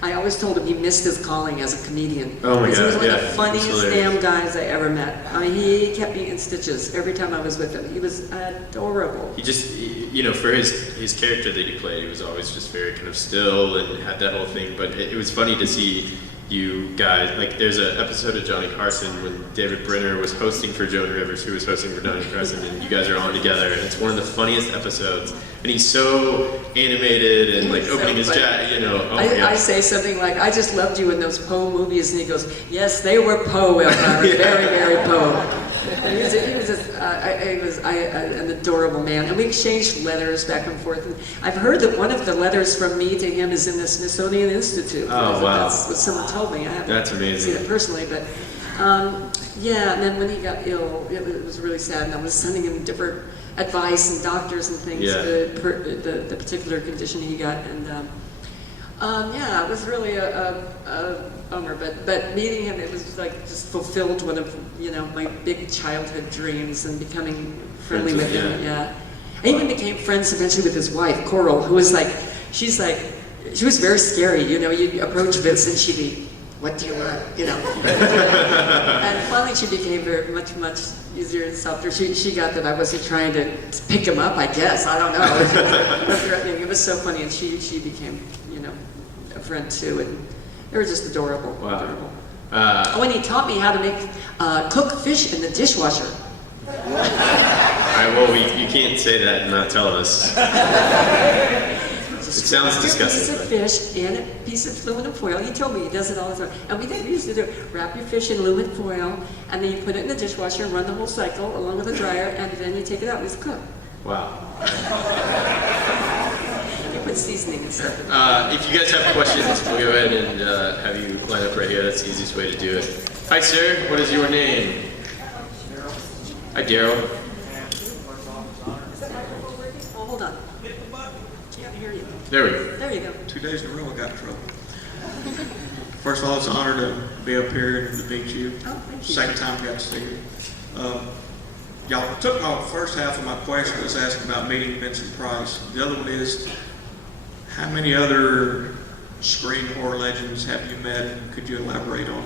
I always told him he missed his calling as a comedian. Oh my Because he was God, one of yeah, the it's funniest hilarious. damn guys I ever met. I mean, he kept me in stitches every time I was with him. He was adorable. He just, you know, for his character that he played, he was always just very kind of still and had that whole thing. But it was funny to see you guys, like there's an episode of Johnny Carson when David Brenner was hosting for Joan Rivers, who was hosting for Johnny Carson, and you guys are on together, and it's one of the funniest episodes. And he's so animated and like opening his jacket, you know. Oh my I gosh. say something like, I just loved you in those Poe movies, and he goes, yes, they were Poe, Elvira, Yeah. very, very Poe. And he was just, an adorable man. And we exchanged letters back and forth. And I've heard that one of the letters from me to him is in the Smithsonian Institute. Oh, wow. That's what someone told me. I haven't That's amazing. seen it personally, but yeah. And then when he got ill, it was really sad. And I was sending him different advice and doctors and things Yeah. for the particular condition he got. And yeah, it was really a bummer, but meeting him, it was like just fulfilled one of, you know, my big childhood dreams, and becoming friendly Friends with with- him. Yeah, I even became friends eventually with his wife, Coral, who was like, she was very scary. You know, you approach Vince and she'd be, what do you want? You know. And finally she became very much easier and softer. She got that I wasn't trying to pick him up, I guess. I don't know. She was threatening. It was so funny, and she became, you know, a friend too, and they were just adorable. Wow. Adorable. Oh, and he taught me how to make cook fish in the dishwasher. All right, well, you can't say that and not tell us. It sounds Wrap disgusting. your piece of fish in a piece of aluminum foil. He told me he does it all the time. And we used to do it. Wrap your fish in aluminum foil, and then you put it in the dishwasher and run the whole cycle along with the dryer, and then you take it out and it's cooked. Wow. You put seasoning and stuff in it. If you guys have questions, we'll go ahead and have you line up right here. That's the easiest way to do it. Hi, sir. What is your name? Hi, Daryl. Is that microphone working? Oh, hold on. Can't hear you. There we go. There you go. 2 days in a row I got in trouble. First of all, it's an honor to be up here and to meet you. Oh, thank you. Second time I got to see you. Y'all took my first half of my question was asking about meeting Vincent Price. The other one is, how many other screen horror legends have you met? And could you elaborate on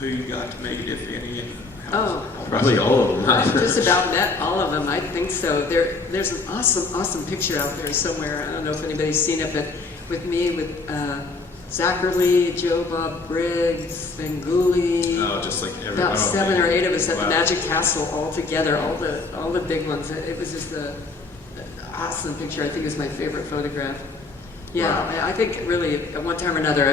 who you got to meet, if any? And how Probably all of them. I've just about met all of them. I think so. There's an awesome picture out there somewhere. I don't know if anybody's seen it, but with me, with Zachary, Joe Bob Briggs, Fenguli. Oh, just like every. About 7 or 8 of us at the Wow. Magic Castle all together, all the big ones. It was just an awesome picture. I think it was my favorite photograph. Yeah, Wow. I think really at one time or another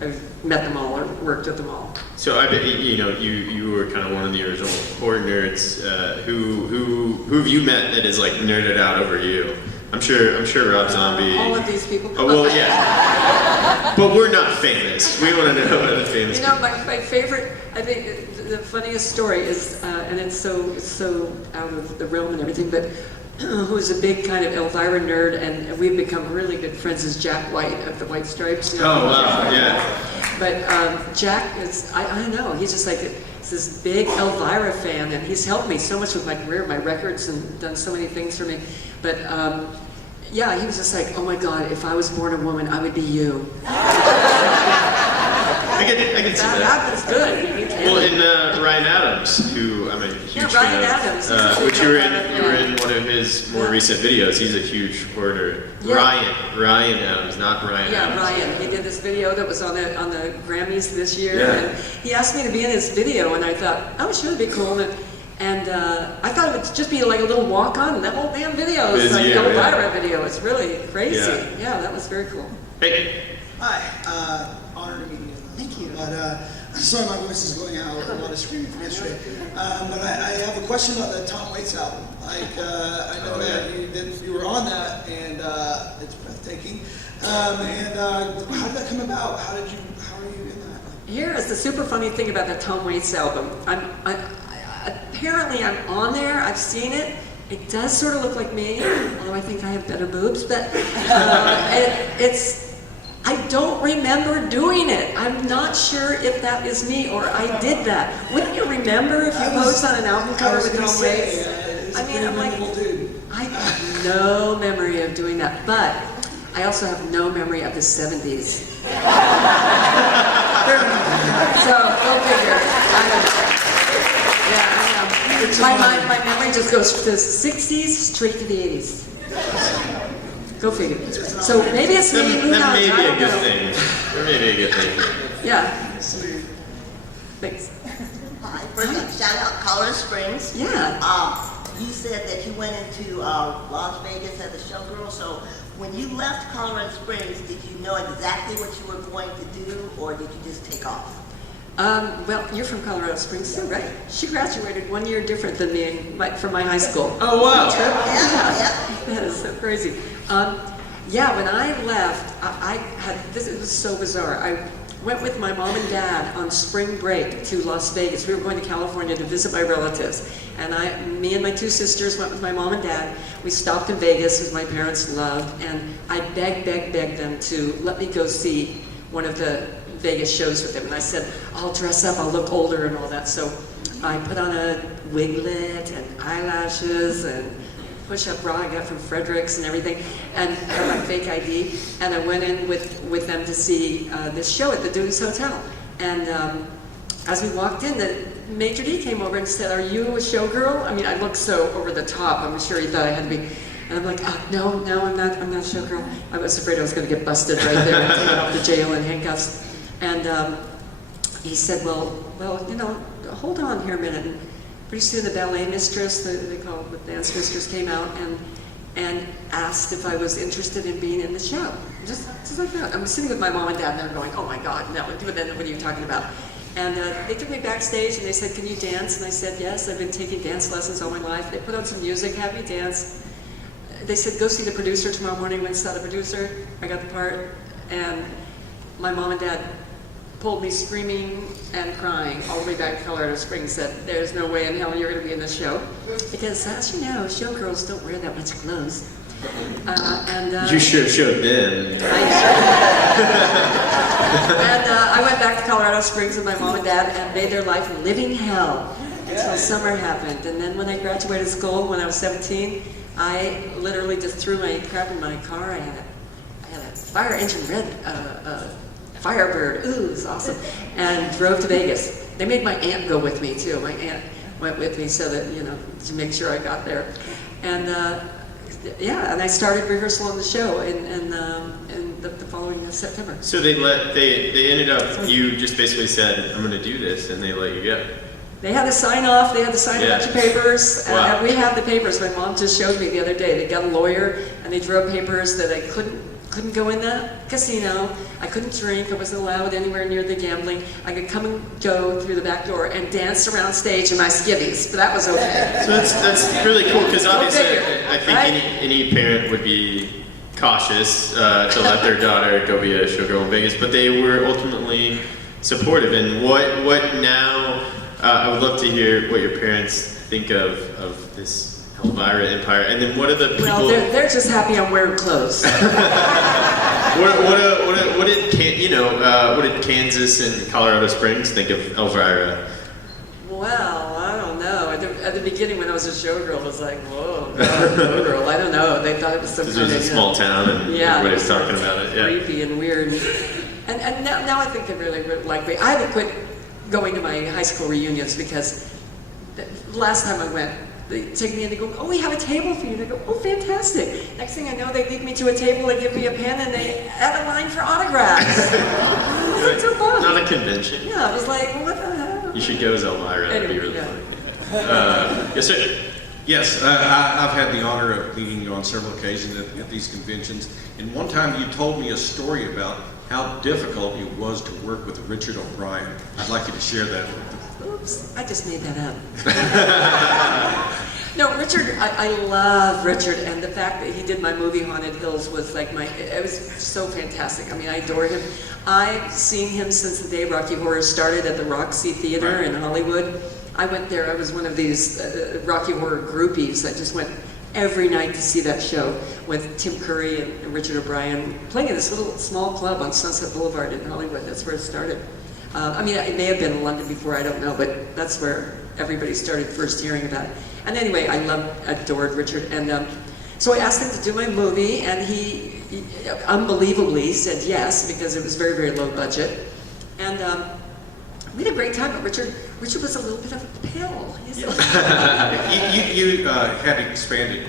I've met them all or worked with them all. So I bet you were kind of one of the original horror nerds. Who have you met that is like nerded out over you? I'm sure Rob Zombie. All of these people. Oh well, yeah. But we're not famous. We want to know about the famous. You know, my favorite, I think the funniest story is, and it's so out of the realm and everything, but who's a big kind of Elvira nerd, and we've become really good friends, is Jack White of the White Stripes. You know? Oh wow, yeah. But Jack is, I don't know, he's just like this big Elvira fan, and he's helped me so much with my career, my records, and done so many things for me. But yeah, he was just like, oh my God, if I was born a woman, I would be you. I can see that. That's good. You can. Well, and Ryan Adams, who I'm a huge Yeah, fan Ryan of, Adams. He's a which you were in. fan. You were in one of his more recent videos. He's a huge hoarder. Yeah. Ryan Adams, not Ryan Yeah, Adams. Ryan. He did this video that was on the Grammys this year, Yeah. and he asked me to be in his video, and I thought, oh, sure, it'd be cool. And I thought it would just be like a little walk-on, and that whole damn video is like the Elvira video. It's really crazy. Yeah, that was very cool. Hey. Hi, honored to meet you. Thank you. But sorry my voice is going out, a lot of screaming from yesterday. But I have a question about the Tom Waits album. Like, I know that you were on that, and it's breathtaking. How did that come about? How are you in that? Here is the super funny thing about the Tom Waits album. Apparently I'm on there. I've seen it. It does sort of look like me, although I think I have better boobs. But I don't remember doing it. I'm not sure if that is me or I did that. Wouldn't you remember if you posed on an album cover with Tom Waits? I mean, I'm like, dude. I have no memory of doing that. But I also have no memory of the 70s. Fair enough. So, go figure. I don't know. Yeah, I know. My memory just goes from the 60s straight to the 80s. Go figure. So maybe it's me, who knows? That may I be a don't good know. thing. That may be a good thing. Yeah. Thanks. Hi, first up, shout out Colorado Springs. Yeah. You said that you went into Las Vegas as a showgirl, so when you left Colorado Springs, did you know exactly what you were going to do, or did you just take off? Well, you're from Colorado Springs too, right? She graduated 1 year different than me from my high school. Oh, wow. Yeah. That is so crazy. Yeah, when I left, I had this. It was so bizarre. I went with my mom and dad on spring break to Las Vegas. We were going to California to visit my relatives, and me and my two sisters went with my mom and dad. We stopped in Vegas, as my parents loved, and I begged them to let me go see one of the Vegas shows with them. And I said, I'll dress up, I'll look older and all that. So I put on a wiglet and eyelashes and push-up bra I got from Fredericks and everything, and got my fake ID, and I went in with them to see this show at the Dukes Hotel. And as we walked in, the maitre d' came over and said, "Are you a showgirl?" I mean, I looked so over the top. I'm sure he thought I had to be. And I'm like, no, I'm not a showgirl. I was afraid I was going to get busted right there and taken off to jail in handcuffs. And he said, well, you know, hold on here a minute. And pretty soon the ballet mistress, they call it the dance mistress, came out and asked if I was interested in being in the show. Just like that. I'm sitting with my mom and dad, and they're going, "Oh my God, no, what are you talking about?" And they took me backstage, and they said, "Can you dance?" And I said, "Yes, I've been taking dance lessons all my life." They put on some music, had me dance. They said, "Go see the producer tomorrow morning." Went and saw the producer. I got the part, and my mom and dad pulled me screaming and crying all the way back to Colorado Springs, said, "There's no way in hell you're going to be in this show." Because, as you know, showgirls don't wear that much clothes. You sure showed them. And I went back to Colorado Springs with my mom and dad and made their life a living hell until summer happened. And then when I graduated school, when I was 17, I literally just threw my crap in my car. I had a fire engine red Firebird, ooh, it was awesome, and drove to Vegas. They made my aunt go with me too. My aunt went with me so that, you know, to make sure I got there. And and I started rehearsal on the show in the following September. So they ended up, you just basically said, "I'm going to do this," and they let you go. They had to sign off, they had to sign a bunch of papers, Wow. and we have the papers. My mom just showed me the other day. They got a lawyer, and they drew up papers that I couldn't go in the casino, I couldn't drink, I wasn't allowed anywhere near the gambling. I could come and go through the back door and dance around stage in my skivvies, but that was okay. So that's really cool, because obviously figure, I think right? any parent would be cautious to let their daughter go be a showgirl in Vegas, but they were ultimately supportive. And what now? I would love to hear what your parents think of this Elvira empire, and then what are the people? Well, they're just happy I'm wearing clothes. What did Kansas and Colorado Springs think of Elvira? Well, I don't know. At the beginning, when I was a showgirl, it was like, whoa, showgirl. I don't know. They thought it was some Because kind it of was a small town, and everybody was talking about it. Yeah. Creepy and weird. And now I think they really like me. I had to quit going to my high school reunions because the last time I went, they take me in, they go, "Oh, we have a table for you." And I go, "Oh, fantastic." Next thing I know, they lead me to a table, they give me a pen, and they add a line for autographs. It was like so fun. Not a convention. Yeah, I was like, well, what the hell? You should go as Elvira. That'd be Anyway, really yeah. funny. Yes, sir. Yes, I've had the honor of meeting you on several occasions at these conventions. And one time you told me a story about how difficult it was to work with Richard O'Brien. I'd like you to share that with me. Oops, I just made that up. No, Richard, I love Richard, and the fact that he did my movie Haunted Hills was like it was so fantastic. I mean, I adore him. I've seen him since the day Rocky Horror started at the Roxy Theater in Hollywood. I went there, I was one of these Rocky Horror groupies. I just went every night to see that show with Tim Curry and Richard O'Brien playing in this little small club on Sunset Boulevard in Hollywood. That's where it started. I mean, it may have been in London before, I don't know, but that's where everybody started first hearing about it. And anyway, I adored Richard. And So I asked him to do my movie, and he unbelievably said yes, because it was very, very low budget. And we had a great time, but Richard was a little bit of a pill. You had expanded.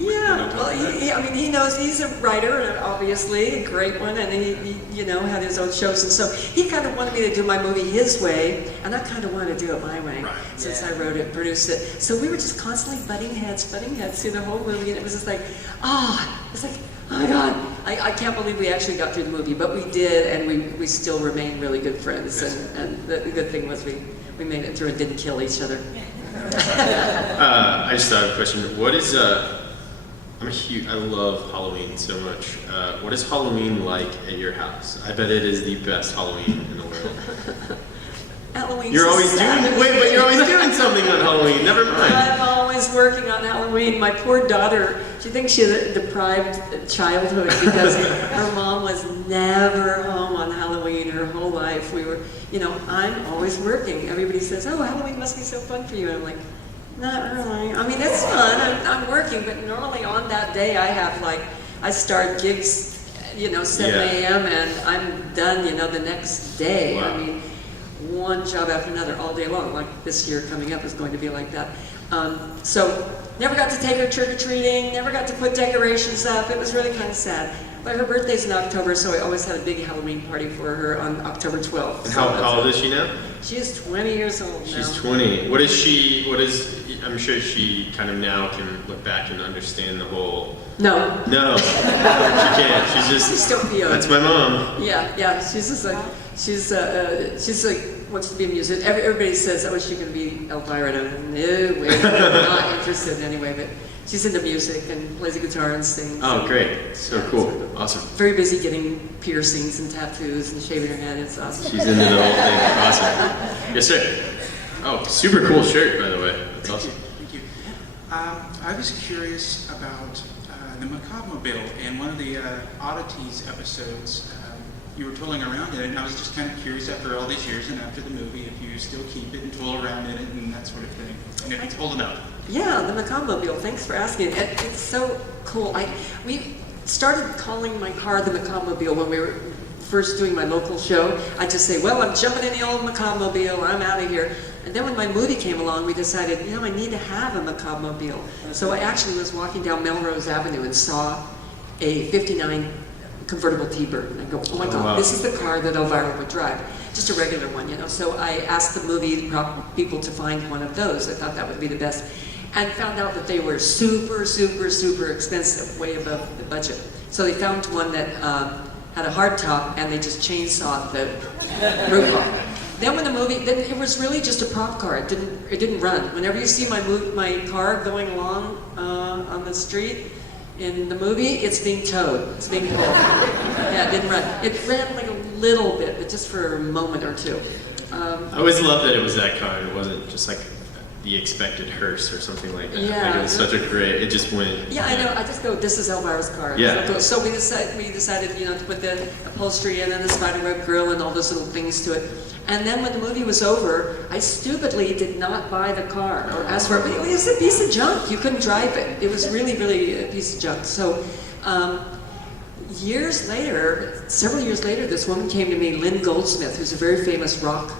Yeah, well, I mean, he knows he's a writer, obviously, a great one, and he you know, had his own shows, and so he kind of wanted me to do my movie his way, and I kind of wanted to do it my way, since I wrote it, produced it. So we were just constantly butting heads through the whole movie, and it was just like, oh my God, I can't believe we actually got through the movie, but we did, and we still remain really good friends, and the good thing was we made it through and didn't kill each other. I just have a question. What is I love Halloween so much. What is Halloween like at your house? I bet it is the best Halloween in the world. Halloween. You're always doing something on Halloween. Never mind. I'm always working on Halloween. My poor daughter, she thinks she had a deprived childhood because her mom was never home on Halloween her whole life. We were, you know, I'm always working. Everybody says, oh, Halloween must be so fun for you. And I'm like, not really. I mean, it's fun. I'm working, but normally on that day I start gigs, you know, 7 a.m. and I'm done, you know, the next day. Wow. I mean, one job after another all day long. Like this year coming up is going to be like that. So never got to take her trick-or-treating, never got to put decorations up. It was really kind of sad. But her birthday's in October, so I always had a big Halloween party for her on October 12th. And how old is she now? She is 20 years old now. She's 20. I'm sure she kind of now can look back and understand the whole... No. No, she can't. She's still young. That's my mom. Yeah. She's just like, she's like, wants to be a musician. Everybody says, oh, is she going to be Elvira? No, wait, not interested anyway, but she's into music and plays the guitar and sings. Oh, great. So cool. Awesome. Very busy getting piercings and tattoos and shaving her head. It's awesome. She's into the whole thing. Awesome. Yes, sir. Oh, super cool shirt, by the way. That's awesome. Thank you. I was curious about the Macabre-mobile. In one of the Oddities episodes, you were tooling around in it, and I was just kind of curious after all these years and after the movie if you still keep it and tool around in it and that sort of thing, and if it's holding up. Yeah, the Macabre-mobile. Thanks for asking. It's so cool. We started calling my car the Macabre-mobile when we were first doing my local show. I'd just say, well, I'm jumping in the old Macabre-mobile, I'm out of here. And then when my movie came along, we decided, you know, I need to have a Macabre-mobile. So I actually was walking down Melrose Avenue and saw a 59 convertible T-Bird. And I go, oh my God, wow. This is the car that Elvira would drive. Just a regular one, you know. So I asked the movie people to find one of those. I thought that would be the best. And found out that they were super, super, super expensive, way above the budget. So they found one that had a hard top, and they just chainsawed the roof off. Then when the movie, then it was really just a prop car. It didn't run. Whenever you see my car going along on the street in the movie, it's being towed. It's being pulled. Yeah, it didn't run. It ran like a little bit, but just for a moment or two. I always loved that it was that car. It wasn't just like the expected hearse or something like that. Yeah. Like it was such a great, it just went. Yeah, I know. I just go, this is Elvira's car. Yeah. So we decided, you know, to put the upholstery in and the spiderweb grill and all those little things to it. And then when the movie was over, I stupidly did not buy the car or ask for it. It was a piece of junk. You couldn't drive it. It was really, really a piece of junk. So years later, several years later, this woman came to me, Lynn Goldsmith, who's a very famous rock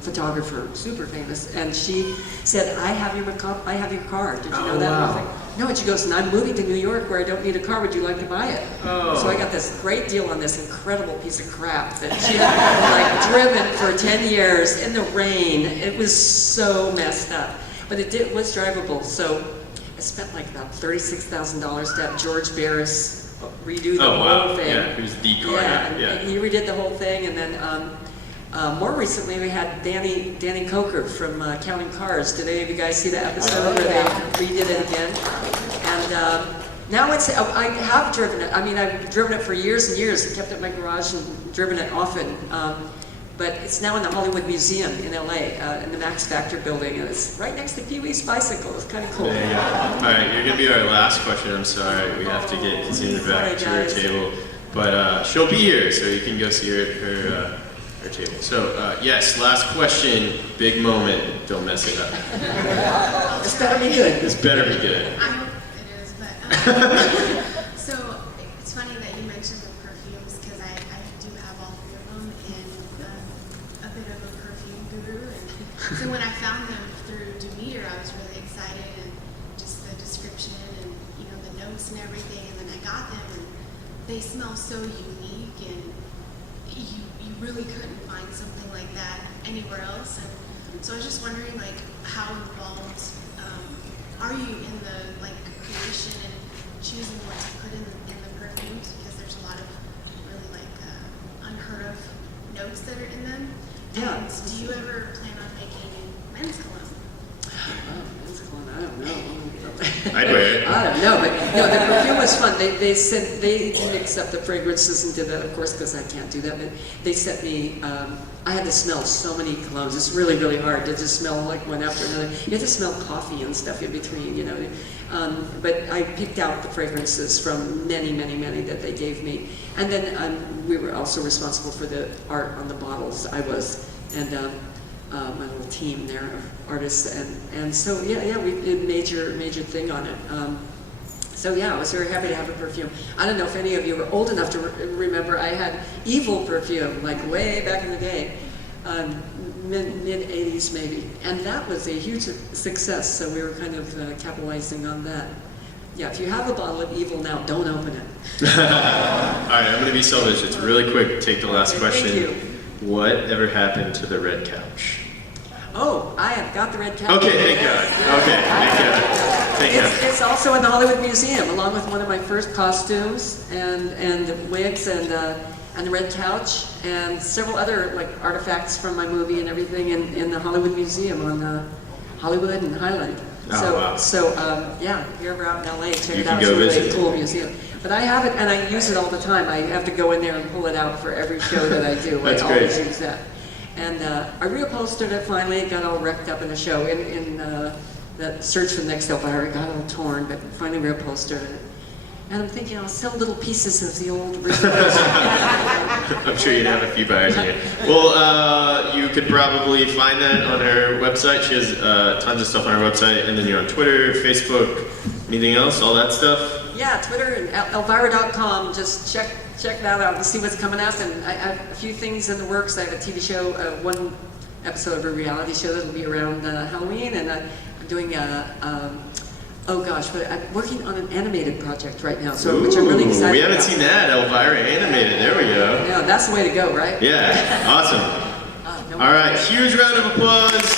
photographer, super famous, and she said, I have your car. Did you know that? Wow. And I was like, no, and she goes, and I'm moving to New York where I don't need a car. Would you like to buy it? Oh. So I got this great deal on this incredible piece of crap that she had like driven for 10 years in the rain. It was so messed up, but it was drivable. So I spent like about $36,000 to have George Barris redo the whole thing. Yeah, who's the car? And he redid the whole thing, and then more recently we had Danny Coker from Counting Cars. Did any of you guys see that episode where they redid it again? And now I have driven it. I mean, I've driven it for years and years, and kept it in my garage and driven it often. But it's now in the Hollywood Museum in LA, in the Max Factor building, and it's right next to Pee-wee's bicycle. It's kind of cool. There you go. All right, you're gonna be our last question. I'm sorry, we have to get Cassandra back to her table, but she'll be here, so you can go see her table. So yes, last question, big moment. Don't mess it up. This better be good. This better be good. I hope it is, but So it's funny that you mentioned the perfumes because I do have all three of them and a bit of a perfume guru. And so when I found them through Demeter, I was really excited and just the description and the notes and everything. And then I got them and they smell so unique and you really couldn't find something like that anywhere else. And so I was just wondering how involved are you in the creation and choosing what to put in the perfumes because there's a lot of really unheard of notes that are in them. Yeah. And do you ever plan on making men's cologne? Men's cologne, I don't know. I'd wear it. I don't know, but no, the perfume was fun. They sent, they didn't accept the fragrances and did that, of course, because I can't do that. But they sent me. I had to smell so many colognes. It's really, really hard to just smell one after another. You have to smell coffee and stuff in between, But I picked out the fragrances from many, many, many that they gave me. And then we were also responsible for the art on the bottles. I was, and my little team there of artists, and so yeah, we did major thing on it. So yeah, I was very happy to have a perfume. I don't know if any of you were old enough to remember. I had Evil perfume, way back in the day, mid 80s maybe, and that was a huge success. So we were kind of capitalizing on that. Yeah, if you have a bottle of Evil now, don't open it. All right, I'm going to be selfish. It's really quick. Take the last question. Thank you. What ever happened to the red couch? Oh, I have got the red couch. Okay, thank God. Okay, thank God. Thank God. It's also in the Hollywood Museum, along with one of my first costumes and the wigs and the red couch and several other artifacts from my movie and everything in the Hollywood Museum on Hollywood and Highland. Oh, wow. So yeah, if you're ever out in LA, check You it can out. go It's a really visit. cool museum. But I have it and I use it all the time. I have to go in there and pull it out for every show that I do. That's I always great. use that. And I reupholstered it finally. It got all wrecked up in a show in that Search for the Next Elvira. It got all torn, but finally reupholstered it. And I'm thinking I'll sell little pieces of the old original. I'm sure you'd have a few buyers here. Well, you could probably find that on her website. She has tons of stuff on her website, and then you're on Twitter, Facebook, anything else, all that stuff? Yeah, Twitter and Elvira.com. Just check that out and see what's coming up. And I have a few things in the works. I have a TV show, one episode of a reality show that'll be around Halloween, and I'm doing I'm working on an animated project right now, which I'm really excited about. We haven't seen that, Elvira animated. There we go. Yeah, that's the way to go, right? Yeah, awesome. No All right, huge round of applause